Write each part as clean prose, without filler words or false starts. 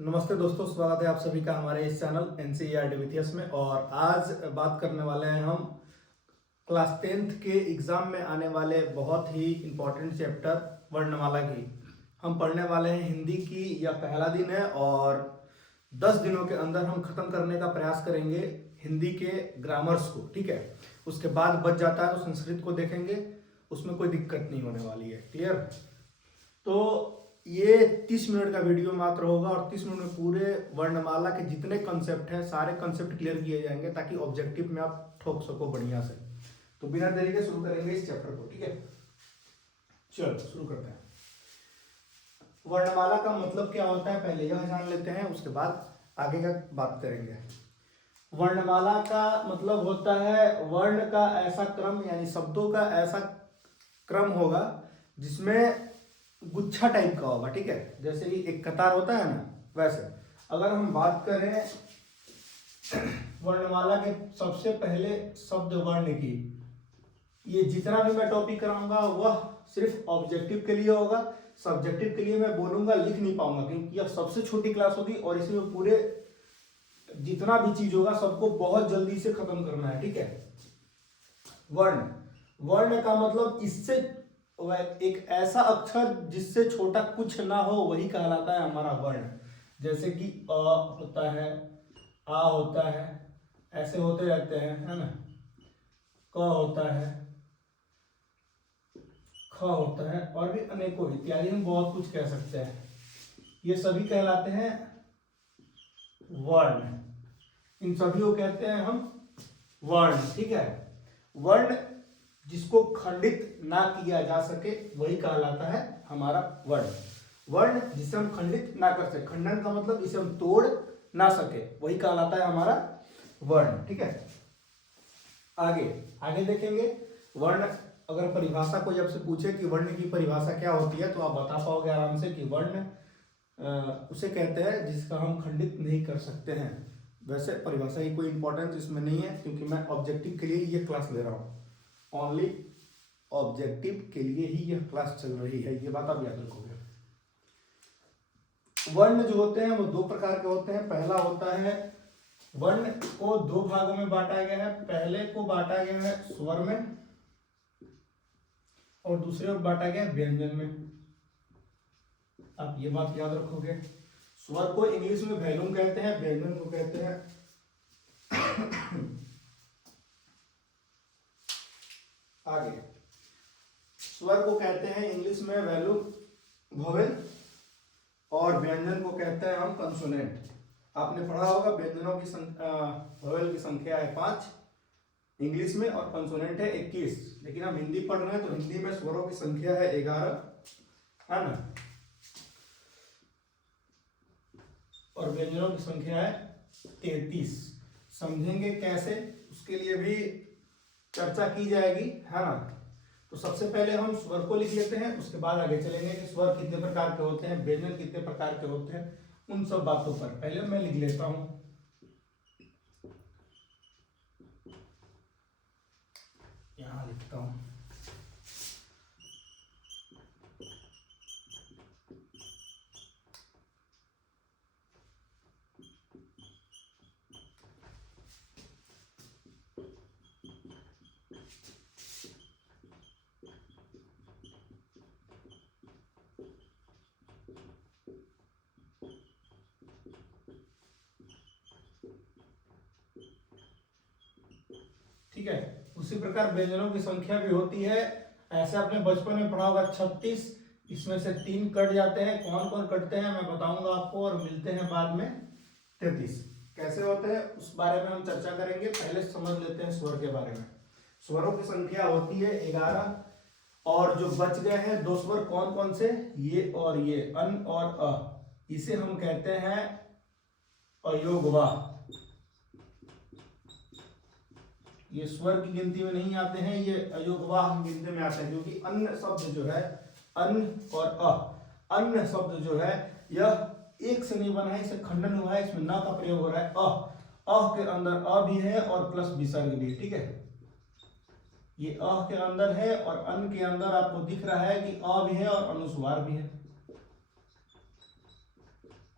नमस्ते दोस्तों, स्वागत है आप सभी का हमारे इस चैनल एनसीईआरटी विथ यस में। और आज बात करने वाले हैं हम क्लास 10th के एग्जाम में आने वाले बहुत ही इम्पोर्टेंट चैप्टर वर्णमाला की। हम पढ़ने वाले हैं हिंदी की। यह पहला दिन है और 10 दिनों के अंदर हम खत्म करने का प्रयास करेंगे हिंदी के ग्रामर्स को। ठीक है, उसके बाद बच जाता है तो संस्कृत को देखेंगे, उसमें कोई दिक्कत नहीं होने वाली है। क्लियर? तो ये 30 मिनट का वीडियो मात्र होगा और 30 मिनट में पूरे वर्णमाला के जितने कंसेप्ट हैं सारे कंसेप्ट क्लियर किए जाएंगे ताकि ऑब्जेक्टिव में आप ठोक सको बढ़िया से। तो बिना देरी के शुरू करेंगे इस चैप्टर को। ठीक है, चलो शुरू करते हैं। वर्णमाला का मतलब क्या होता है पहले यह जान लेते हैं, उसके बाद आगे का बात करेंगे। वर्णमाला का मतलब होता है वर्ण का ऐसा क्रम, यानी शब्दों का ऐसा क्रम होगा जिसमें गुच्छा टाइप का होगा। ठीक है, जैसे कि एक कतार होता है ना, वैसे अगर हम बात करें वर्णमाला के सबसे पहले शब्द वर्ण की, ये जितना भी मैं टॉपिक कराऊंगा वह सिर्फ ऑब्जेक्टिव के लिए होगा। सब्जेक्टिव के लिए मैं बोलूंगा, लिख नहीं पाऊंगा क्योंकि यह सबसे छोटी क्लास होगी और इसमें पूरे जितना भी चीज होगा सबको बहुत जल्दी से खत्म करना है। ठीक है, वर्ण, वर्ण का मतलब इससे एक ऐसा अक्षर जिससे छोटा कुछ ना हो वही कहलाता है हमारा वर्ण। जैसे कि अ होता है, आ होता है, ऐसे होते रहते हैं, है ना। क होता है, ख होता है और भी अनेकों इत्यादि हम बहुत कुछ कह सकते हैं। ये सभी कहलाते हैं वर्ण। इन सभी को कहते हैं हम वर्ण। ठीक है, वर्ण जिसको खंडित ना किया जा सके वही कहलाता है हमारा वर्ण। वर्ण जिसे हम खंडित ना कर सके, खंडन का मतलब इसे हम तोड़ ना सके, वही कहलाता है हमारा वर्ण। ठीक है, आगे आगे देखेंगे। वर्ण अगर परिभाषा कोई आपसे पूछे कि वर्ण की परिभाषा क्या होती है तो आप बता पाओगे आराम से कि वर्ण उसे कहते हैं जिसका हम खंडित नहीं कर सकते हैं। वैसे परिभाषा की कोई इंपॉर्टेंस इसमें नहीं है क्योंकि मैं ऑब्जेक्टिव के लिए ये क्लास ले रहा हूँ, ओनली ऑब्जेक्टिव के लिए ही यह क्लास चल रही है, ये बात आप याद रखोगे। वर्ण जो होते हैं वो दो प्रकार के होते हैं। पहला होता है, वर्ण को दो भागों में बांटा गया है। पहले को बांटा गया है स्वर में और दूसरे को बांटा गया है व्यंजन में। आप ये बात याद रखोगे। स्वर को इंग्लिश में वैल्यूम कहते हैं, व्यंजन को कहते हैं आगे स्वर को कहते हैं इंग्लिश में वैल्यूम, वोवेल, और व्यंजन को कहते हैं हम कंसोनेंट। आपने पढ़ा होगा व्यंजनों की वोवेल की संख्या है 5 इंग्लिश में और कंसोनेंट है 21। लेकिन हम हिंदी पढ़ रहे हैं तो हिंदी में स्वरों की संख्या है 11, है ना, और व्यंजनों की संख्या है 33। समझेंगे कैसे, उसके लिए भी चर्चा की जाएगी, है ना। तो सबसे पहले हम स्वर को लिख लेते हैं, उसके बाद आगे चलेंगे कि स्वर कितने प्रकार के होते हैं, व्यंजन कितने प्रकार के होते हैं, उन सब बातों पर पहले मैं लिख लेता हूं। यहां लिखता हूं। ठीक है, उसी प्रकार व्यंजनों की संख्या भी होती है। ऐसे आपने बचपन में पढ़ा होगा 36, इसमें से 3 कट जाते हैं। कौन कौन कटते हैं मैं बताऊंगा आपको, और मिलते हैं बाद में 33। कैसे होते हैं उस बारे में हम चर्चा करेंगे, पहले समझ लेते हैं स्वर के बारे में। स्वरों की संख्या होती है 11 और जो बच गए हैं 2 स्वर कौन कौन से, ये और ये, अन और अ, इसे हम कहते हैं अयोगवाह। ये स्वर की गिनती में नहीं आते हैं, ये अयोगवाह की गिनती में आते हैं क्योंकि अन्य शब्द जो है, अन और अ, अन्य शब्द जो है यह एक से नहीं बना है, इसे खंडन हुआ है, इसमें न का प्रयोग हो रहा है। अ के अंदर अ भी है और प्लस विसर्ग भी। ठीक है, ये अ के अंदर है और अन के अंदर आपको दिख रहा है कि अ भी है और अनुस्वार भी है।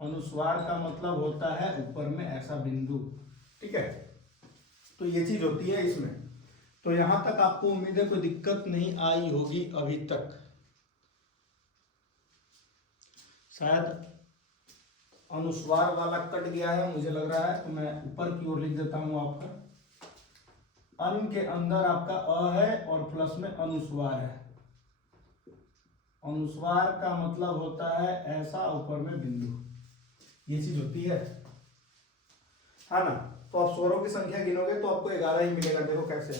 अनुस्वार का मतलब होता है ऊपर में ऐसा बिंदु, ठीक है। तो ये चीज होती है इसमें। तो यहां तक आपको उम्मीद है कोई दिक्कत नहीं आई होगी अभी तक, शायद अनुस्वार वाला कट गया है मुझे लग रहा है, तो मैं ऊपर की ओर लिख देता हूं आपका। अन के अंदर आपका अ है और प्लस में अनुस्वार है। अनुस्वार का मतलब होता है ऐसा ऊपर में बिंदु, ये चीज होती है ना। तो आप स्वरों की संख्या गिनोगे तो आपको 11 ही मिलेगा। देखो कैसे,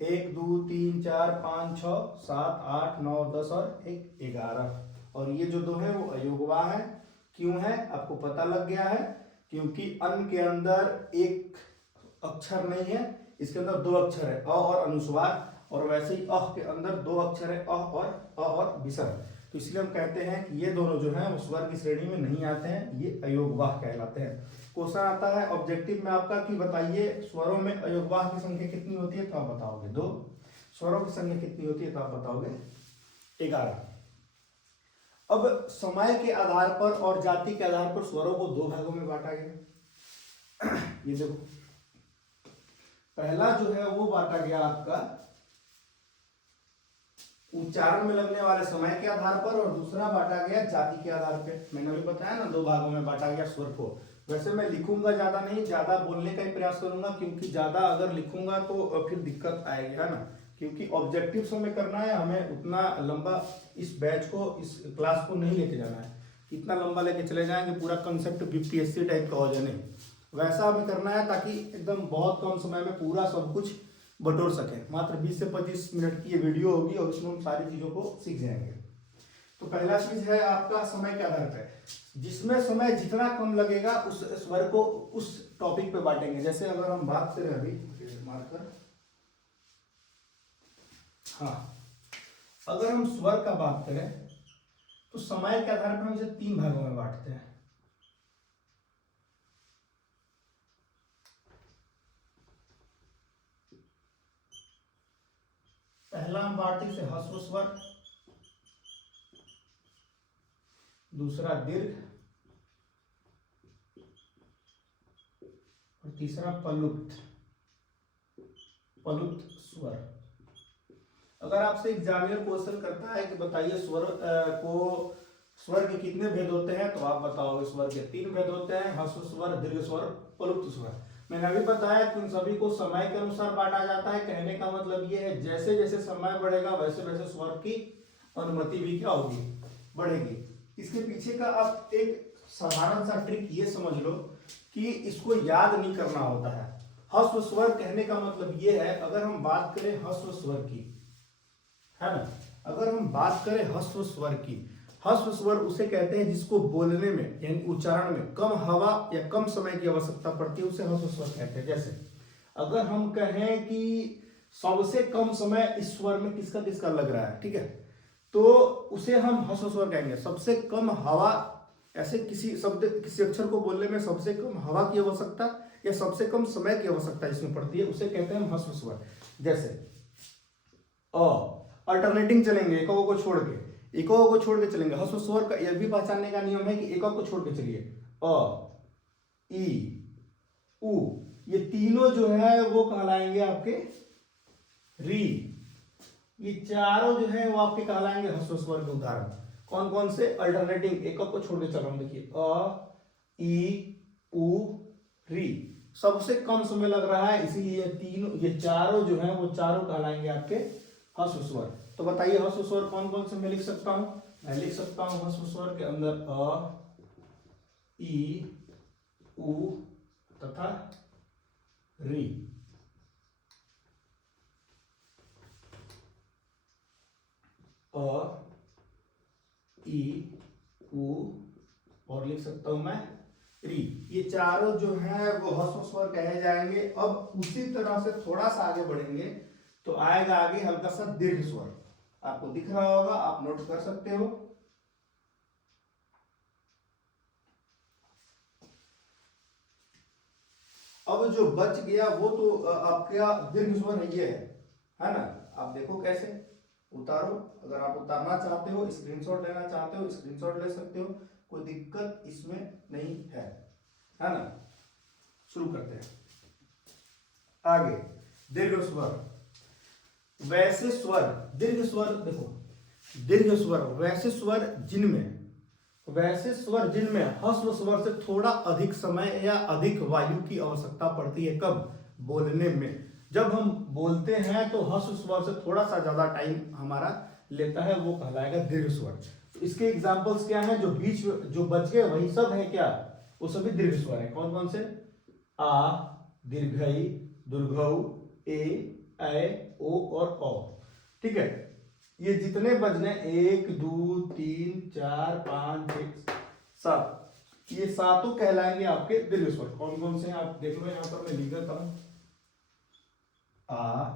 1 2 3 4 5 6 7 8 9 10 और 1 11। और ये जो दो है वो अयोगवाह है। क्यों है आपको पता लग गया है, क्योंकि अन के अंदर एक अक्षर नहीं है, इसके अंदर दो अक्षर है, अ और अनुस्वार। और वैसे ही अह के अंदर दो अक्षर है, अ और विसर्ग। तो इसलिए हम कहते हैं कि ये दोनों जो हैं वो स्वर की श्रेणी में नहीं आते हैं, ये अयोगवाह कहलाते हैं। क्वेश्चन आता है ऑब्जेक्टिव में आपका कि बताइए स्वरों में अयोगवाह की संख्या कितनी होती है, तो आप बताओगे 2। स्वरों की संख्या कितनी होती है, तो आप बताओगे 11। अब समय के आधार पर और जाति के आधार पर स्वरों को 2 भागों में बांटा गया। ये देखो, पहला जो है वो बांटा गया आपका उच्चारण में लगने वाले समय के आधार पर, और दूसरा बांटा गया जाति के आधार पे। मैंने अभी बताया ना 2 भागों में बांटा गया स्वर को। वैसे मैं लिखूंगा ज्यादा नहीं, ज्यादा बोलने का ही प्रयास करूंगा, क्योंकि ज्यादा अगर लिखूंगा तो फिर दिक्कत आएगी, है ना। क्योंकि ऑब्जेक्टिव समय करना है हमें, उतना लंबा इस बैच को, इस क्लास को नहीं लेके जाना है। इतना लंबा लेके चले जाएंगे पूरा कंसेप्ट यूपीएससी टाइप का हो जाए, नहीं वैसा हमें करना है, ताकि एकदम बहुत कम समय में पूरा सब कुछ बटोर सके। मात्र 20 से 25 मिनट की ये वीडियो होगी और इसमें हम सारी चीजों को सीख जाएंगे। तो पहला चीज है आपका समय के आधार पर, जिसमें समय जितना कम लगेगा उस स्वर को उस टॉपिक पे बांटेंगे। जैसे अगर हम बात करें अभी मार्कर, हाँ, अगर हम स्वर का बात करें तो समय के आधार पर हम इसे 3 भागों में बांटते हैं। पहला हम बांटते इसे ह्रस्व स्वर, दूसरा दीर्घ, और तीसरा पलुप्त स्वर। अगर आपसे एग्जामिनर क्वेश्चन करता है कि बताइए स्वर के कितने भेद होते हैं, तो आप बताओगे स्वर के 3 भेद होते हैं, ह्रस्व स्वर, दीर्घ स्वर, पलुप्त स्वर। मैंने अभी बताया कि उन सभी को समय के अनुसार बांटा जाता है। कहने का मतलब ये है जैसे जैसे समय बढ़ेगा वैसे वैसे स्वर की अनुमति भी क्या होगी, बढ़ेगी। इसके पीछे का आप एक साधारण सा ट्रिक ये समझ लो कि इसको याद नहीं करना होता है। ह्रस्व स्वर कहने का मतलब ये है, अगर हम बात करें ह्रस्व स्वर की, है ना, अगर हम बात करें ह्रस्व स्वर की, ह्रस्व स्वर उसे कहते हैं जिसको बोलने में यानी उच्चारण में कम हवा या कम समय की आवश्यकता पड़ती है, उसे ह्रस्व स्वर कहते हैं। जैसे अगर हम कहें कि सबसे कम समय इस स्वर में किसका किसका लग रहा है, ठीक है, तो उसे हम ह्रस्व स्वर कहेंगे। सबसे कम हवा, ऐसे किसी शब्द किसी अक्षर को बोलने में सबसे कम हवा की आवश्यकता या सबसे कम समय की आवश्यकता इसमें पड़ती है, उसे कहते हैं हम ह्रस्व स्वर। जैसे अल्टरनेटिंग चलेंगे, एक को छोड़ के, एक को छोड़ के चलेंगे। ह्रस्व स्वर का यह भी पहचानने का नियम है कि एक को छोड़ के चलिए, अ, ई, उ, ये तीनों जो है वो कहलाएंगे आपके री। ये चारों जो है वो आपके कहलाएंगे ह्रस्व स्वर के उदाहरण। कौन कौन से? अल्टरनेटिंग, एक को छोड़ के चल रहा हूं, देखिए अ, ई, उ, री। सबसे कम समय लग रहा है, इसीलिए ये चारों जो है वो चारों कहलाएंगे आपके ह्रस्व स्वर। तो बताइए ह्रस्व स्वर कौन कौन से मैं लिख सकता हूं? मैं लिख सकता हूं ह्रस्व स्वर के अंदर अ, ई, उ तथा री। अ, ई, उ और लिख सकता हूं मैं री। ये चारों जो है वो ह्रस्व स्वर कहे जाएंगे। अब उसी तरह से थोड़ा सा आगे बढ़ेंगे तो आएगा आगे हल्का सा दीर्घ स्वर। आपको दिख रहा होगा, आप नोट कर सकते हो। अब जो बच गया वो तो आपका दीर्घ स्वर है, ये है ना। आप देखो कैसे उतारो, अगर आप उतारना चाहते हो, स्क्रीनशॉट लेना चाहते हो, स्क्रीनशॉट ले सकते हो, कोई दिक्कत इसमें नहीं है ना। शुरू करते हैं आगे। दीर्घ स्वर, वैसे स्वर, दीर्घ स्वर देखो, दीर्घ स्वर वैसे स्वर जिनमें, वैसे स्वर जिनमें ह्रस्व स्वर से थोड़ा अधिक समय या अधिक वायु की आवश्यकता पड़ती है। कब? बोलने में। जब हम बोलते हैं तो ह्रस्व स्वर से थोड़ा सा ज्यादा टाइम हमारा लेता है, वो कहलाएगा दीर्घ स्वर। तो इसके एग्जांपल्स क्या हैं? जो बीच जो बच गए वही सब है क्या? वो सभी दीर्घ स्वर है। कौन कौन से? आ, दीर्घई, दुर्घऊ, ए, ओ और औ। ठीक है, ये जितने बजने 1 2 3 4 5 6 7, ये सातों कहलाएंगे आपके दीर्घ स्वर। कौन कौन से हैं आप देख लो, यहां पर मैं लिख देता हूं। आ,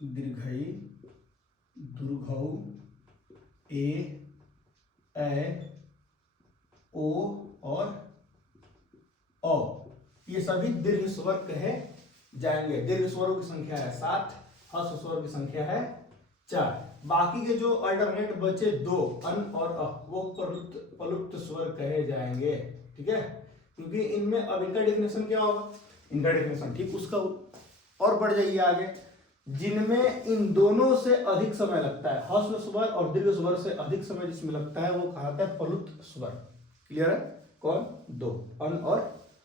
दीर्घई, दुर्घऊ, ए, ओ और औ, ये सभी दीर्घ स्वर कहे जाएंगे। दीर्घ स्वरों की संख्या है 7, ह्रस्व स्वर की संख्या है 4। बाकी के जो अल्टरनेट बचे 2 अन और अ, वो प्लुप्त स्वर कहे जाएंगे। ठीक है, क्योंकि इनमें अब इनका डेफिनेशन क्या होगा? इनका डेफिनेशन ठीक उसका और बढ़ जाइए आगे। जिनमें इन दोनों से अधिक समय लगता है, ह्रस्व स्वर और दीर्घ स्वर से अधिक समय जिसमें लगता है वो कहलाता है प्लुप्त स्वर। क्लियर है? कौन? 2 अन और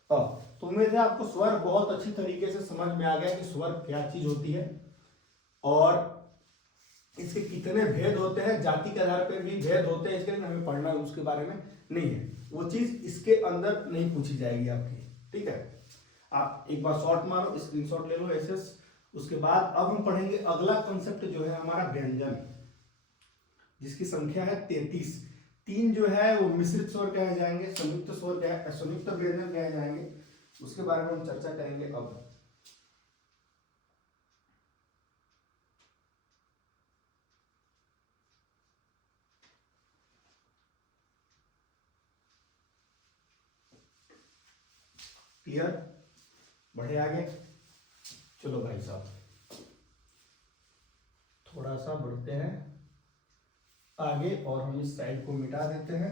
अ। तो उम्मीद है आपको स्वर बहुत अच्छी तरीके से समझ में आ गया कि स्वर क्या चीज होती है और इसके कितने भेद होते हैं। जाति के आधार पर भी भेद होते हैं, इसके लिए हमें पढ़ना है, उसके बारे में नहीं है। वो चीज इसके अंदर नहीं पूछी जाएगी आपकी। ठीक है, आप एक बार शॉर्ट मारो, स्क्रीनशॉट ले लो ऐसे। उसके बाद अब हम पढ़ेंगे अगला कंसेप्ट जो है हमारा व्यंजन, जिसकी संख्या है 33। 3 जो है वो मिश्रित स्वर कहे जाएंगे, संयुक्त स्वर कहे, संयुक्त व्यंजन कहे जाएंगे। उसके बारे में हम चर्चा करेंगे अब। क्लियर? बढ़े आगे। चलो भाई साहब, थोड़ा सा बढ़ते हैं आगे और हम इस साइड को मिटा देते हैं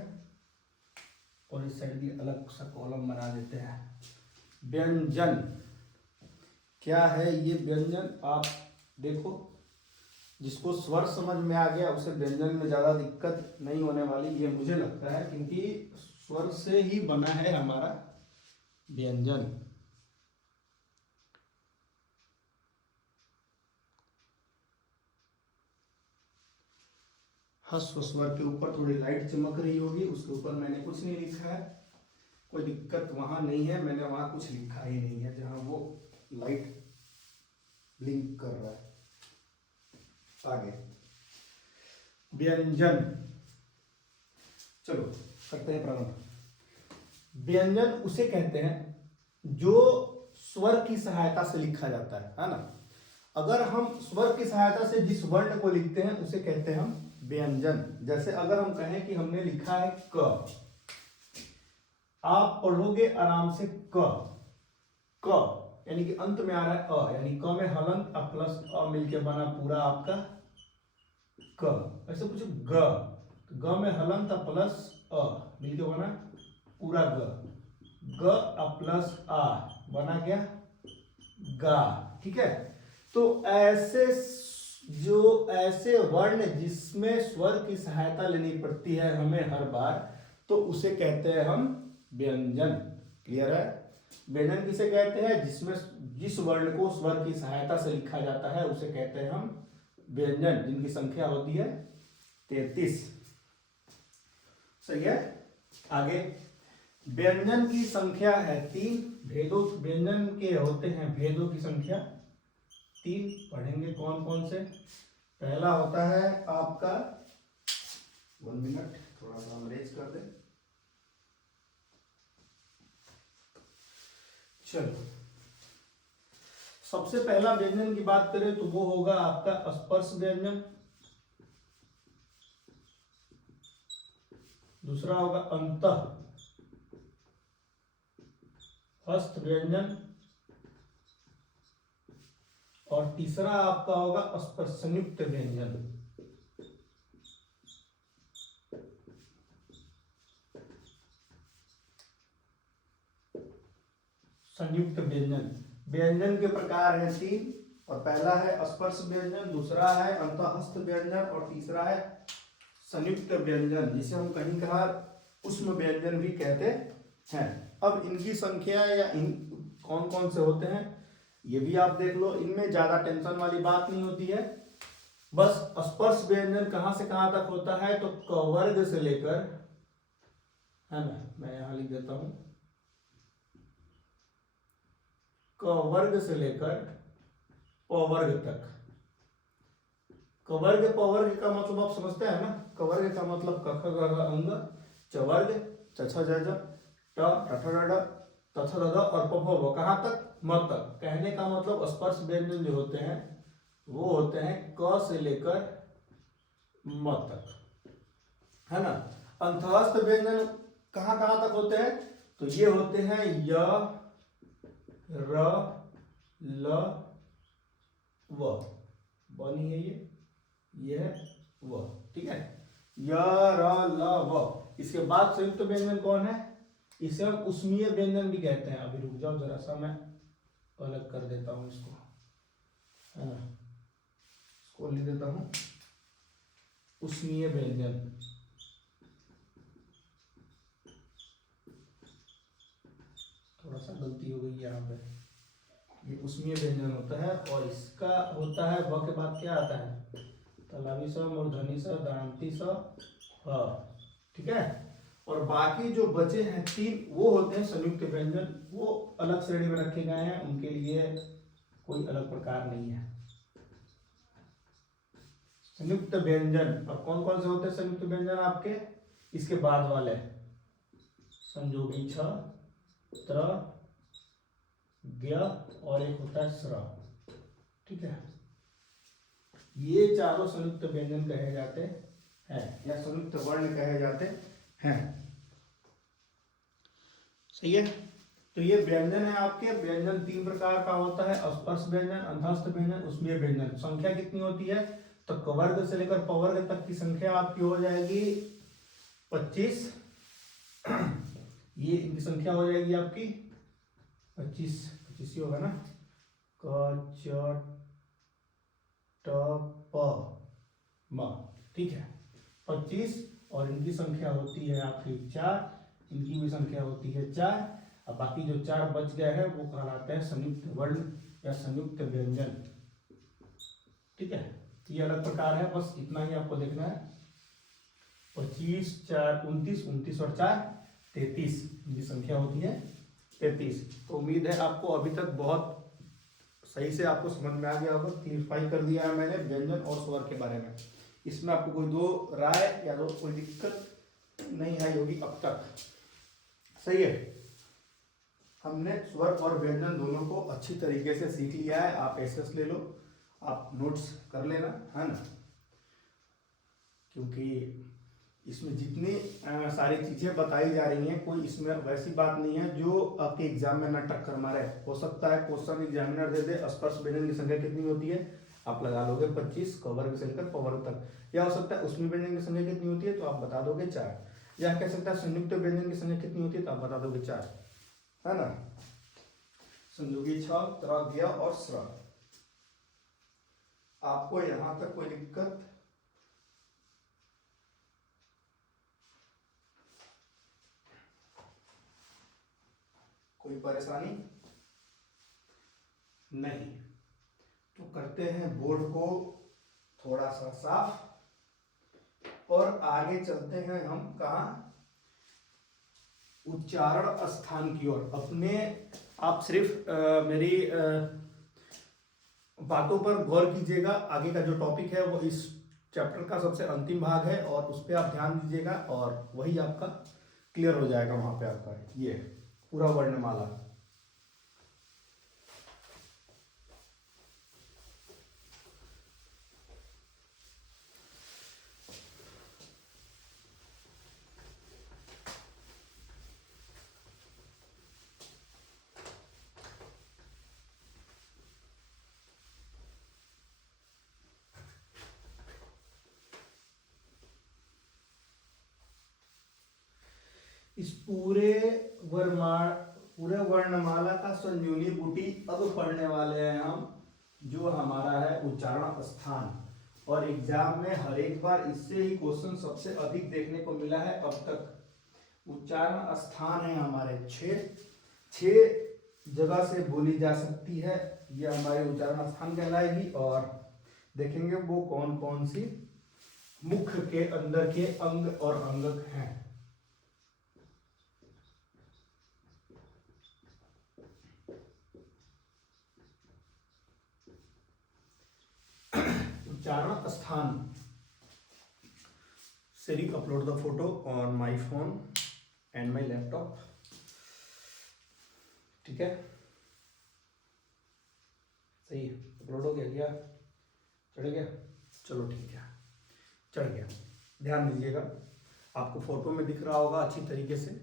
और इस साइड की अलग सा कॉलम बना देते हैं। व्यंजन क्या है? ये व्यंजन आप देखो, जिसको स्वर समझ में आ गया उसे व्यंजन में ज्यादा दिक्कत नहीं होने वाली, ये मुझे लगता है, क्योंकि स्वर से ही बना है हमारा व्यंजन। ह्रस्व स्वर के ऊपर थोड़ी लाइट चमक रही होगी, उसके ऊपर मैंने कुछ नहीं लिखा है। कोई दिक्कत वहां नहीं है, मैंने वहां कुछ लिखा ही नहीं है जहां वो लाइट ब्लिंक कर रहा है। आगे व्यंजन, चलो करते हैं प्रारंभ। व्यंजन उसे कहते हैं जो स्वर की सहायता से लिखा जाता है ना। अगर हम स्वर की सहायता से जिस वर्ण को लिखते हैं उसे कहते हैं हम व्यंजन। जैसे अगर हम कहें कि हमने लिखा है क, आप पढ़ोगे आराम से क यानी कि अंत में आ रहा है अ, यानी क में हलंत प्लस अ मिलके बना पूरा आपका क। ऐसे कुछ ग में हलंत प्लस अ मिलके बना पूरा ग प्लस आ बना क्या? गा। ठीक है, तो ऐसे जो ऐसे वर्ण जिसमें स्वर की सहायता लेनी पड़ती है हमें हर बार, तो उसे कहते हैं हम व्यंजन। क्लियर है? व्यंजन किसे कहते हैं? जिसमें जिस वर्ण को स्वर की सहायता से लिखा जाता है उसे कहते हैं हम व्यंजन, जिनकी संख्या होती है 33। सही है? आगे व्यंजन की संख्या है 3। भेदों, व्यंजन के होते हैं भेदों की संख्या 3। पढ़ेंगे कौन कौन से। पहला होता है आपका, 1 मिनट थोड़ा सा हम रेज कर दें। चलो, सबसे पहला व्यंजन की बात करें तो वो होगा आपका स्पर्श व्यंजन। दूसरा होगा अंतः हस्त व्यंजन और तीसरा आपका होगा स्पर्श संयुक्त व्यंजन। संयुक्त व्यंजन। व्यंजन के प्रकार हैं 3, और पहला है स्पर्श व्यंजन, दूसरा है अंतःस्थ व्यंजन, और तीसरा है संयुक्त व्यंजन, जिसे हम कहीं कभार उष्म व्यंजन भी कहते हैं। अब इनकी संख्या या इन कौन कौन से होते हैं ये भी आप देख लो, इनमें ज्यादा टेंशन वाली बात नहीं होती है। बस स्पर्श व्यंजन कहां से कहां तक होता है, तो क वर्ग से लेकर, है ना, मैं यहां लिख देता हूं, क वर्ग से लेकर प वर्ग तक। क वर्ग प वर्ग का मतलब आप समझते हैं ना, क वर्ग का मतलब क ख ग घ अंग, च वर्ग च छ ज झ ट ठ ठ ड ढ त थ द ध और प फ व, कहां तक, म तक। कहने का मतलब स्पर्श व्यंजन जो होते हैं वो होते हैं क से लेकर म तक, है ना। अंतःस्थ व्यंजन कहां कहां तक होते हैं, तो ये होते हैं य र ल व, बनी है ये है व, ठीक है, य र ल व। इसके बाद संयुक्त व्यंजन कौन है, इसे हम उष्मीय व्यंजन भी कहते हैं। अभी रुक जाओ जरा सा, मैं अलग कर देता हूं इसको, है ना, इसको लिख देता हूं उष्मीय व्यंजन। थोड़ा सा गलती हो गई यहाँ पे, ये उष्मीय व्यंजन होता है, और इसका होता है व के बाद क्या आता है, तलावी स, मूर्धनी स, दंती स, ह, ठीक है। और बाकी जो बचे हैं 3 वो होते हैं संयुक्त व्यंजन, वो अलग श्रेणी में रखे गए हैं, उनके लिए कोई अलग प्रकार नहीं है। संयुक्त व्यंजन अब कौन कौन से होते हैं संयुक्त व्यंजन आपके, इसके बाद वाले, संयोगी छ, त्र, ज्ञ, और एक होता है स्र, ठीक है। ये चारों संयुक्त व्यंजन कहे जाते हैं या संयुक्त वर्ण कहे जाते हैं, सही है। तो ये व्यंजन है आपके। व्यंजन 3 प्रकार का होता है, स्पर्श व्यंजन, अंतःस्थ व्यंजन, उष्मीय व्यंजन। संख्या कितनी होती है, तो क वर्ग से लेकर प वर्ग तक की संख्या आपकी हो जाएगी 25। ये इनकी संख्या हो जाएगी आपकी 25 ही होगा ना, क च ट प म, ठीक है, 25। और इनकी संख्या होती है आपकी 4, इनकी भी संख्या होती है 4। अब बाकी जो 4 बच गए हैं वो कहलाते हैं संयुक्त वर्ण या संयुक्त व्यंजन, ठीक है। ये अलग प्रकार है, बस इतना ही आपको देखना है। 25, 4, 29, 29 और 4 33, इनकी संख्या होती है 33। तो उम्मीद है आपको अभी तक बहुत सही से आपको समझ में आ गया होगा, क्लियरफाई कर दिया है मैंने व्यंजन और स्वर के बारे में। इसमें आपको कोई दो राय या दो कोई दिक्कत नहीं आई होगी अब तक, सही है। हमने स्वर और व्यंजन दोनों को अच्छी तरीके से सीख लिया है। आप एसएस ले लो, आप नोट्स कर लेना, है ना, क्योंकि इसमें जितनी सारी चीजें बताई जा रही हैं, कोई इसमें वैसी बात नहीं है जो आपके एग्जाम में ना टक्कर मारे। हो सकता है क्वेश्चन एग्जामिनर दे दे स्पर्श व्यंजन की संख्या कितनी होती है, आप लगा लोगे 25 क वर्ग से लेकर प वर्ग तक, या हो सकता है उष्मीय व्यंजन की संख्या कितनी होती है तो आप बता दोगे 4, या कह सकता है संयुक्त व्यंजन की संख्या कितनी होती है तो आप बता दोगे 4, है ना। संयोगी छ, त्र, ज्ञ और स्र। आपको यहां तक कोई दिक्कत, कोई परेशानी नहीं? तो करते हैं बोर्ड को थोड़ा सा साफ और आगे चलते हैं हम कहा, उच्चारण स्थान की ओर। अपने आप सिर्फ मेरी बातों पर गौर कीजिएगा। आगे का जो टॉपिक है वो इस चैप्टर का सबसे अंतिम भाग है और उस पर आप ध्यान दीजिएगा और वही आपका क्लियर हो जाएगा। वहां पे आपका ये पूरा वर्णमाला। इस पूरे पूरे वर्णमाला का संयुनी बूटी अब पढ़ने वाले हैं हम, जो हमारा है उच्चारण स्थान। और एग्जाम में हर एक बार इससे ही क्वेश्चन सबसे अधिक देखने को मिला है अब तक। उच्चारण स्थान है हमारे छह जगह से बोली जा सकती है, ये हमारे उच्चारण स्थान कहलाएगी। और देखेंगे वो कौन कौन सी मुख के अंदर के अंग और अंगक हैं। उच्चारण स्थान। Siri, upload the photo on my phone and my laptop। ठीक है, सही है, अपलोड हो गया क्या? चढ़ गया? चलो ठीक है, चढ़ गया। ध्यान दीजिएगा, आपको फोटो में दिख रहा होगा अच्छी तरीके से।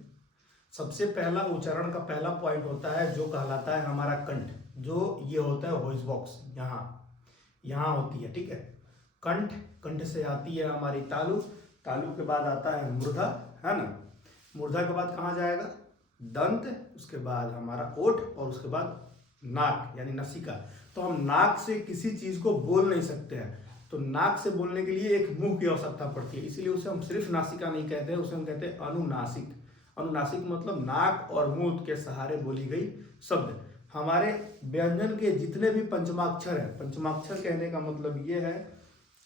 सबसे पहला उच्चारण का पहला पॉइंट होता है जो कहलाता है हमारा कंठ, जो ये होता है वॉइस बॉक्स, यहाँ होती है। ठीक है, कंठ से आती है हमारी तालु, तालु के बाद आता है मूर्धा, है ना। मूर्धा के बाद कहाँ जाएगा? दंत, उसके बाद हमारा ओठ, और उसके बाद नाक यानी नसिका। तो हम नाक से किसी चीज को बोल नहीं सकते हैं, तो नाक से बोलने के लिए एक मुंह की आवश्यकता पड़ती है, इसीलिए उसे हम सिर्फ नासिका नहीं कहते हैं, उसे हम कहते हैं अनुनासिक। अनुनासिक मतलब नाक और मुंह के सहारे बोली गई शब्द। हमारे व्यंजन के जितने भी पंचमाक्षर हैं, पंचमाक्षर कहने का मतलब ये है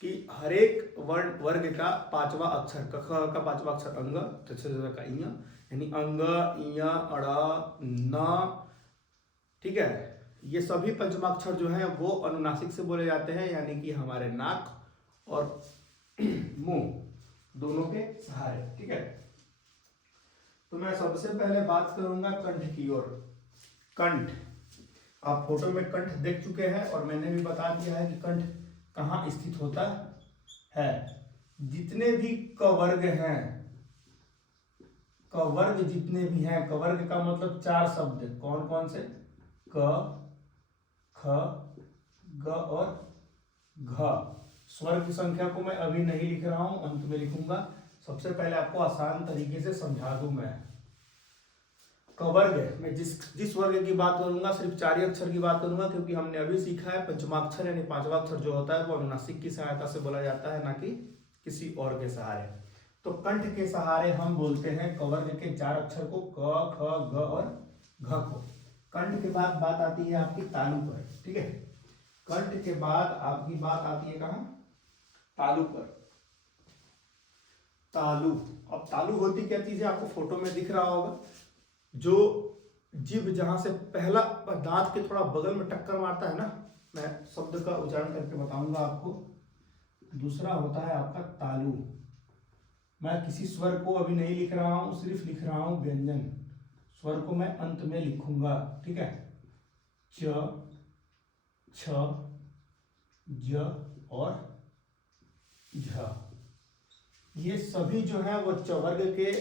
कि हर एक वर्ग का पांचवा अक्षर, क ख का पांचवा अक्षर अंग, का इं, यानी अंग, इय, अड़, न। ठीक है, ये सभी पंचमाक्षर जो हैं वो अनुनासिक से बोले जाते हैं, यानी कि हमारे नाक और मुंह दोनों के सहारे। ठीक है, तो मैं सबसे पहले बात करूंगा कंठ की ओर। कंठ, आप फोटो में कंठ देख चुके हैं और मैंने भी बता दिया है कि कंठ कहाँ स्थित होता है। जितने भी कवर्ग हैं, कवर्ग जितने भी हैं, कवर्ग का मतलब 4 शब्द, कौन कौन से? क, ख, ग और घ। स्वर की संख्या को मैं अभी नहीं लिख रहा हूं, अंत में लिखूंगा। सबसे पहले आपको आसान तरीके से समझा दूं मैं। कवर्ग, मैं जिस वर्ग की बात करूंगा सिर्फ 4 ही अक्षर की बात करूंगा, क्योंकि हमने अभी सीखा है पंचमाक्षर यानी पांचवा अक्षर जो होता है वो अनुनासिक की सहायता से बोला जाता है, ना कि किसी और के सहारे। तो कंठ के सहारे हम बोलते हैं कवर्ग के 4 अक्षर को, क, ख, ग और घ को। कंठ के बाद बात आती है आपकी तालु पर। ठीक है, कंठ के बाद आपकी बात आती है कहाँ? तालु पर। तालु, अब तालु होती क्या चीज है? आपको फोटो में दिख रहा होगा, जो जीभ जहां से पहला दांत के थोड़ा बगल में टक्कर मारता है ना, मैं शब्द का उच्चारण करके बताऊंगा आपको। दूसरा होता है आपका तालु। मैं किसी स्वर को अभी नहीं लिख रहा हूं, सिर्फ लिख रहा हूं व्यंजन। स्वर को मैं अंत में लिखूंगा। ठीक है, च, छ, ज और झ, ये सभी जो है वो चवर्ग के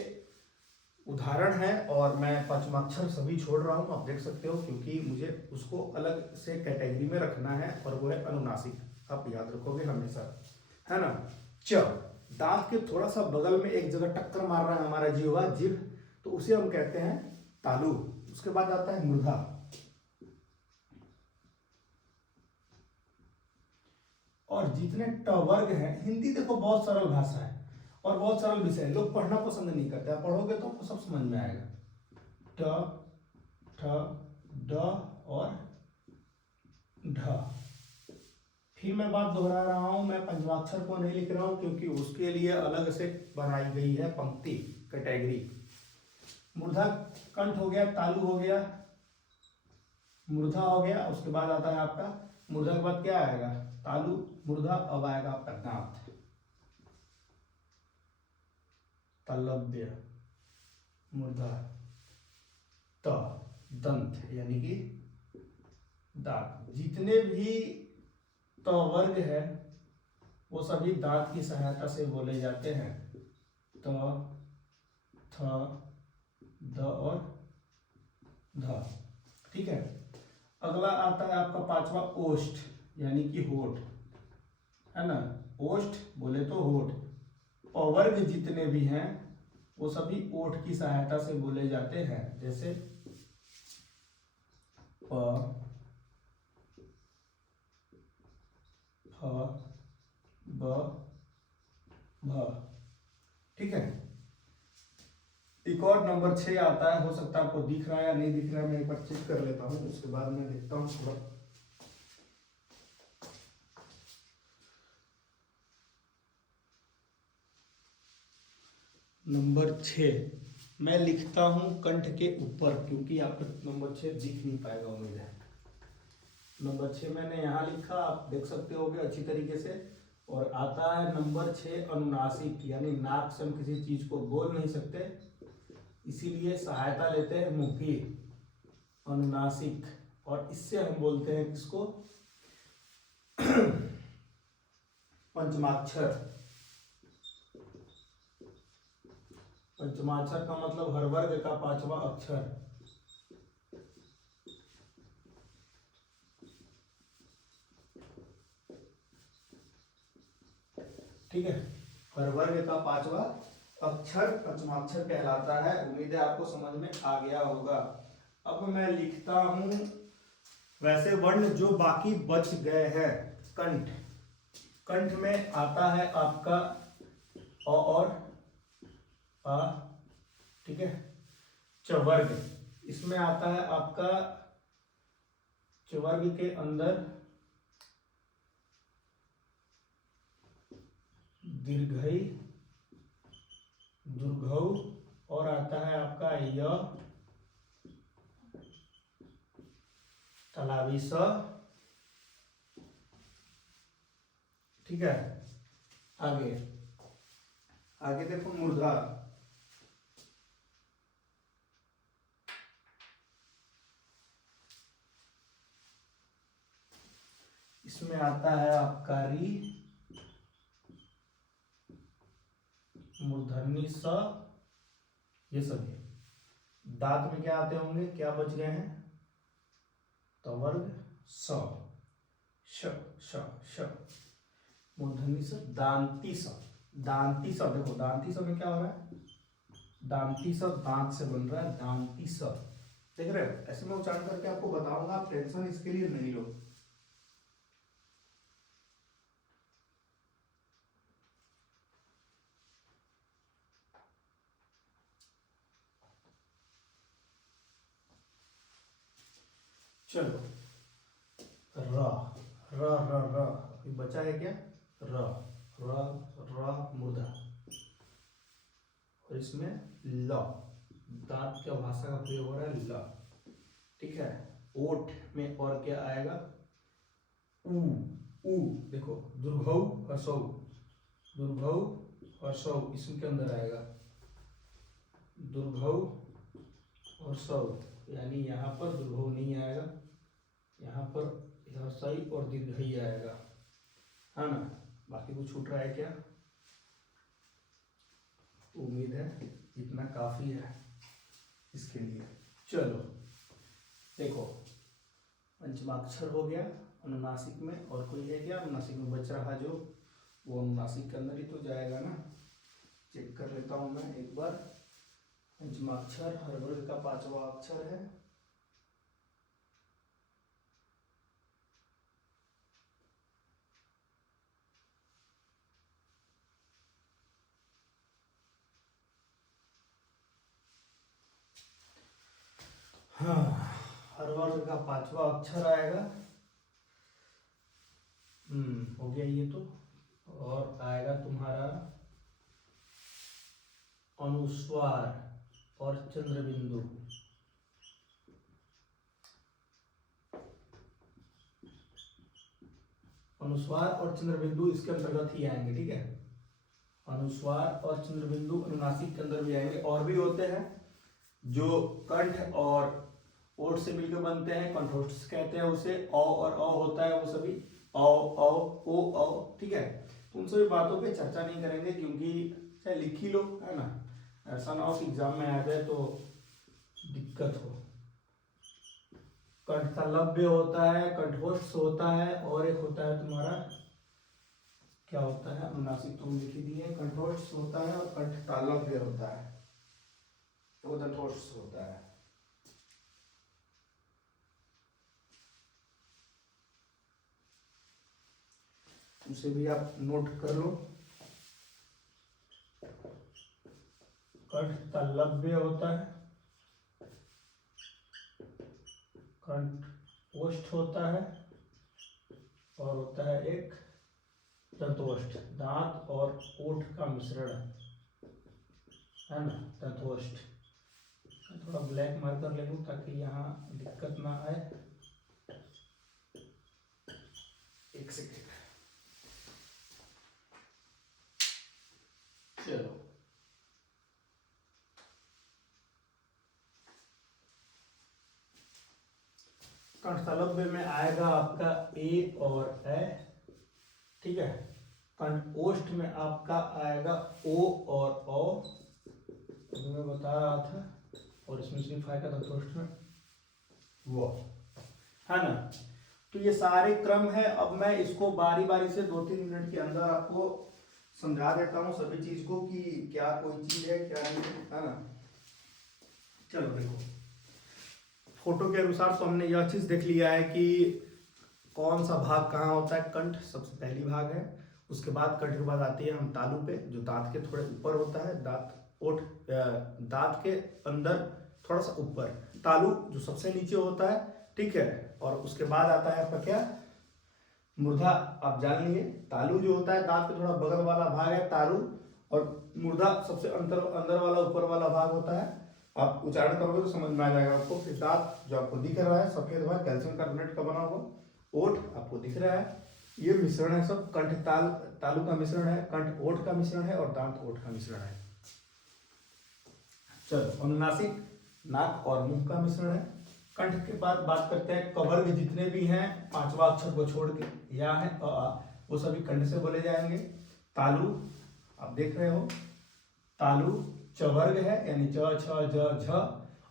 उदाहरण है। और मैं पंचमाक्षर सभी छोड़ रहा हूं, आप देख सकते हो, क्योंकि मुझे उसको अलग से कैटेगरी में रखना है, और वो है अनुनासिक। आप याद रखोगे हमेशा, है ना। च, दांत के थोड़ा सा बगल में एक जगह टक्कर मार रहा है हमारा जीभ, तो उसे हम कहते हैं तालु। उसके बाद आता है मूर्धा। और जितने ट वर्ग हैं, हिंदी देखो बहुत सरल भाषा है और बहुत सरल विषय है, लोग पढ़ना पसंद नहीं करते। आप पढ़ोगे तो आपको सब समझ में आएगा। ट, ठ, ड और ढ। फिर मैं बात दोहरा रहा हूं, मैं पंचमाक्षर को नहीं लिख रहा हूं, क्योंकि उसके लिए अलग से बनाई गई है पंक्ति, कैटेगरी। मूर्धा कंठ हो गया, तालु हो गया, मूर्धा हो गया। उसके बाद आता है आपका, मूर्धा के बाद क्या आएगा? तालु, मूर्धा, अब आएगा आपका दांत, तलव्य, मूर्धा, त, दंत यानी कि दांत। जितने भी त वर्ग है वो सभी दांत की सहायता से बोले जाते हैं। त, थ, द और ध। ठीक है, अगला आता है आपका पांचवा ओष्ठ यानी कि होठ, है ना। ओष्ठ बोले तो होठ। वर्ग जितने भी हैं वो सभी ओठ की सहायता से बोले जाते हैं, जैसे प फ ब भ। ठीक है। एक और नंबर 6 आता है, हो सकता है आपको दिख रहा है या नहीं दिख रहा है, मैं एक बार चेक कर लेता हूँ, उसके बाद मैं देखता हूँ थोड़ा। नंबर 6 मैं लिखता हूं कंठ के ऊपर, क्योंकि आपको नंबर 6 दिख नहीं पाएगा उम्मीद है। नंबर 6 मैंने यहाँ लिखा, आप देख सकते होगे अच्छी तरीके से। और आता है नंबर 6 अनुनासिक, यानी नाक से हम किसी चीज को बोल नहीं सकते, इसीलिए सहायता लेते हैं मुंह की, अनुनासिक। और इससे हम बोलते हैं किसको? पंचमाक्षर। पंचमाक्षर का मतलब हर वर्ग का 5वां अक्षर। ठीक है, हर वर्ग का 5वां अक्षर पंचमाक्षर कहलाता है। उम्मीद है आपको समझ में आ गया होगा। अब मैं लिखता हूं वैसे वर्ण जो बाकी बच गए हैं। कंठ, कंठ में आता है आपका अ और आ। ठीक है। चवर्ग, इसमें आता है आपका, चवर्ग के अंदर दीर्घई, दुर्घऊ, और आता है आपका य, तालाबी स। ठीक है। आगे आगे देखो मूर्धा। इसमें आता है आपका री, मूर्धन्य स, ये सभी। दांत में क्या आते होंगे, क्या बच गए हैं? तवर्ग स, श श श, मूर्धन्य स, दांती स। दांती स, देखो दांती स में क्या हो रहा है? दांती स दांत से बन रहा है, दांती स। देख रहे हो? ऐसे मैं उच्चारण करके आपको बताऊंगा, आप टेंशन इसके लिए नहीं लो। चलो, र र र र, अभी बचा है क्या? र र र मूर्धा। और इसमें ल, दांत का भाषा का प्रयोग हो रहा है, ल। ठीक है। ओठ में और क्या आएगा? ऊ, ऊ। देखो दुर्घऊ हसौ, दुर्घऊ हसौ, इसके अंदर आएगा दुर्घऊ और सौ, यानी यहाँ पर दुर्घऊ नहीं आएगा, यहाँ पर हसई और दीर्घई आएगा, है ना? बाकी कुछ छूट रहा है क्या? उम्मीद है इतना काफी है इसके लिए। चलो देखो, पंचमाक्षर हो गया अनुनासिक में, और कोई है क्या अनुनासिक में बच रहा जो? वो अनुनासिक के अंदर ही तो जाएगा ना। चेक कर लेता हूं मैं एक बार। पंचमाक्षर हर वर्ग का 5वां अक्षर है। हाँ, हर वर्ग का 5वां अक्षर आएगा। हो गया ये तो। और आएगा तुम्हारा अनुस्वार और चंद्रबिंदु। अनुस्वार और चंद्रबिंदु इसके अंतर्गत ही आएंगे। ठीक है। अनुस्वार और चंद्रबिंदु अनुनासिक के अंदर भी आएंगे। और भी होते हैं जो कंठ और ओठ से मिलकर बनते हैं, कंठोष्ठ कहते हैं उसे। औ और अ होता है, वो सभी औ औ ओ औ। ठीक है। तो उन सभी बातों पे चर्चा नहीं करेंगे, क्योंकि चाहे लिख ही लो, है ना? ऐसा ना हो कि एग्जाम में आ जाए तो दिक्कत हो। कंठ तालव्य होता है, कंठोष्ठ होता है, और एक होता है तुम्हारा क्या होता है? अनुनासिक तुम लिख ही दिए। कंठोष्ठ होता है और कंठ तालव्य होता है, वो कंठोष्ठ होता है। उसे भी आप नोट कर लो। कंठ तालव्य होता है, कंठ ओष्ठ होता है, और होता है एक दंतोष्ठ, दांत और ओठ का मिश्रण है ना, दंतोष्ठ। थोड़ा ब्लैक मार्कर ले लूं ताकि यहाँ दिक्कत ना आए। एक सेकेंड, चलो। कंठतालव्य में आएगा आपका ए और ए, ठीक है। कंठोष्ठ में आपका आएगा ओ और ओ, मैं बता रहा था, और इसमें सिर्फ आएगा दंतोष्ठ में वो, है ना। तो ये सारे क्रम है। अब मैं इसको बारी बारी से 2-3 मिनट के अंदर आपको समझा देता हूँ सभी चीज को कि क्या कोई चीज है क्या नहीं है ना। चलो देखो, फोटो के अनुसार तो हमने यह चीज देख लिया है कि कौन सा भाग कहाँ होता है। कंठ सबसे पहली भाग है, उसके बाद कंठ के बाद आती है हम तालु पे, जो दांत के थोड़े ऊपर होता है, दांत के अंदर थोड़ा सा ऊपर, तालु जो सबसे नीचे होता है, ठीक है। और उसके बाद आता है आपका क्या, मूर्धा। आप जान लिए, तालु जो होता है दांत के थोड़ा बगल वाला भाग है तालु, और मूर्धा सबसे अंदर वाला ऊपर वाला भाग होता है। आप उच्चारण करोगे तो समझ में आ जाएगा आपको। फिर दांत जो आपको दिख रहा है सफेद भाग, कैल्शियम कार्बोनेट का बना हुआ, ओठ आपको दिख रहा है, ये मिश्रण है सब। कंठ तालु का मिश्रण है, कंठ ओठ का मिश्रण है, और दांत ओठ का मिश्रण है। चलो, अनुनासिक नाक और मुंह का मिश्रण है। कंठ के बाद बात करते हैं कवर्ग, जितने भी हैं 5वां अक्षर को छोड़ के, या है वो सभी कंठ से बोले जाएंगे। तालु आप देख रहे हो, तालु चवर्ग है, यानी च छ ज झ,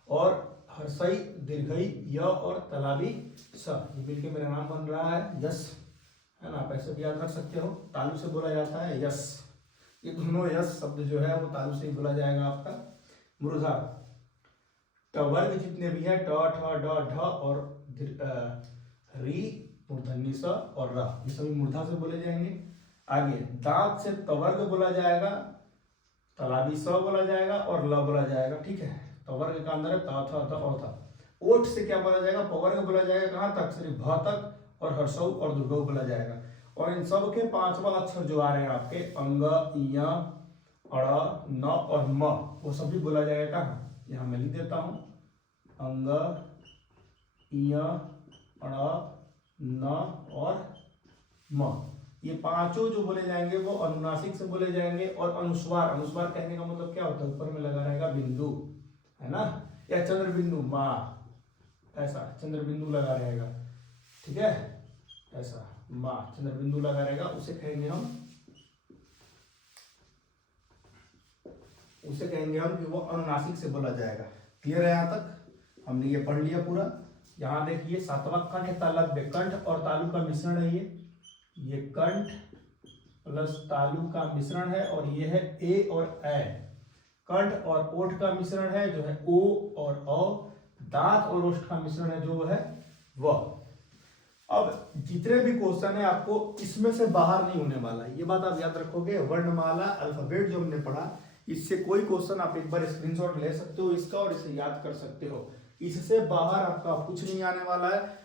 और हर्षई दीर्घई य, और तलाबी स, ये मिलके मेरा नाम बन रहा है यस, है ना। आप ऐसे भी याद रख सकते हो। तालु से बोला जाता है यस, ये दोनों यस शब्द जो है वो तालु से ही बोला जाएगा आपका। मूर्धा, टवर्ग जितने भी है, ट ठ ड ढ और री मूर्धन्य स और र, ये सभी मूर्धा से बोले जाएंगे। आगे दांत से तवर्ग बोला जाएगा, तलाबी स बोला जाएगा, और ल बोला जाएगा, ठीक है। तवर्ग का अंदर है त थ थ और थ। ओठ से क्या बोला जाएगा, पवर्ग बोला जाएगा, कहाँ तक, सिर्फ भ तक, और हर्षौ और दुर्गौ बोला जाएगा। और इन सब के 5वां अक्षर जो आ रहे हैं आपके, अंग, इय, अड़, न और म, वो सभी बोला जाएगा कहाँ, यहाँ मैं लिख देता हूँ, अंग, इय, अड़, न और म। ये पांचों जो बोले जाएंगे वो अनुनासिक से बोले जाएंगे। और अनुस्वार, अनुस्वार कहने का मतलब क्या होता है, ऊपर में लगा रहेगा बिंदु, है ना, या चंद्र बिंदु, माँ, ऐसा चंद्र बिंदु लगा रहेगा, ठीक है, ऐसा माँ चंद्र बिंदु लगा रहेगा, उसे कहेंगे हम कि वो अनुनासिक से बोला जाएगा। क्लियर है यहाँ तक, हमने ये पढ़ लिया पूरा। यहाँ देखिए 7वां कंठ तालव्य, कंठ और तालु का मिश्रण है ये कंठ प्लस तालु का मिश्रण है, और ये है ए और ए। कंठ और ओठ का मिश्रण है जो है ओ और औ। दांत और ओष्ठ का मिश्रण है जो है व। अब जितने भी क्वेश्चन है आपको इसमें से बाहर नहीं होने वाला, ये बात आप याद रखोगे। वर्णमाला अल्फाबेट जो हमने पढ़ा, इससे कोई क्वेश्चन आप एक बार स्क्रीनशॉट ले सकते हो इसका, और इसे याद कर सकते हो। इससे बाहर आपका कुछ नहीं आने वाला है।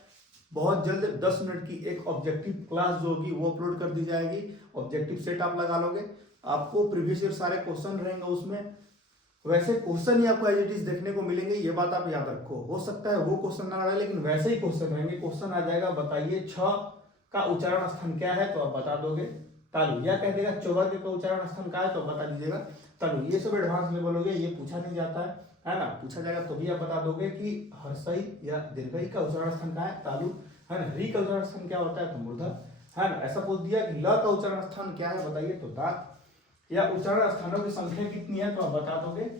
बहुत जल्द 10 मिनट की एक ऑब्जेक्टिव क्लास जो होगी वो अपलोड कर दी जाएगी। ऑब्जेक्टिव सेट आप लगा लोगे, आपको प्रीवियस ईयर सारे क्वेश्चन रहेंगे उसमें। वैसे क्वेश्चन ही आपको एज इट इज देखने को मिलेंगे, ये बात आप याद रखो। हो सकता है वो क्वेश्चन ना रहे, लेकिन वैसे ही क्वेश्चन रहेंगे। क्वेश्चन आ जाएगा, बताइए छ का उच्चारण स्थान क्या है, तो आप बता दोगे तालु, या कह देगा चौवर्ग का उच्चारण स्थान क्या है, तो बता दीजिएगा तालु। ये सब एडवांस में बोलोगे, ये पूछा नहीं जाता है ना। पूछा जाएगा तो भी आप बता दोगे कि हर्षई या दीर्घई का उच्चारण स्थान क्या है, तालु, है ना। री का उच्चारण स्थान क्या होता है, तो मूर्धा, है ना। ऐसा पूछ दिया कि ल का उच्चारण स्थान क्या है, बताइए, तो दांत। या उच्चारण स्थानों की संख्या कितनी है, तो आप बता दोगे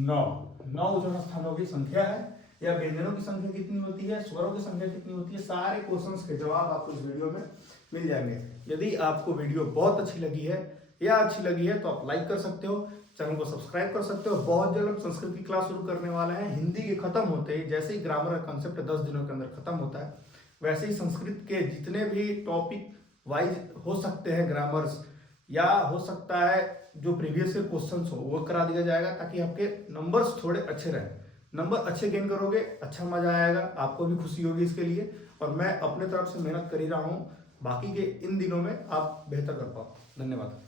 9 उच्चारण स्थानों की संख्या है। या व्यंजनों की संख्या कितनी होती है, स्वरों की संख्या कितनी होती है, सारे क्वेश्चंस के जवाब आपको इस वीडियो में मिल जाएंगे। यदि आपको वीडियो बहुत अच्छी लगी है या अच्छी लगी है तो आप लाइक कर सकते हो, चैनल को सब्सक्राइब कर सकते हो। बहुत जल्द हम संस्कृत की क्लास शुरू करने वाले हैं। हिंदी के खत्म होते ही, जैसे ही ग्रामर का कंसेप्ट 10 दिनों के अंदर खत्म होता है, वैसे ही संस्कृत के जितने भी टॉपिक वाइज हो सकते हैं ग्रामर्स, या हो सकता है जो प्रीवियस ईयर क्वेश्चंस हो वो करा दिया जाएगा, ताकि आपके नंबर्स थोड़े अच्छे रहें। नंबर अच्छे गेन करोगे, अच्छा मजा आएगा, आपको भी खुशी होगी इसके लिए, और मैं अपने तरफ से मेहनत कर ही रहा हूँ, बाकी के इन दिनों में आप बेहतर कर पाओ। धन्यवाद।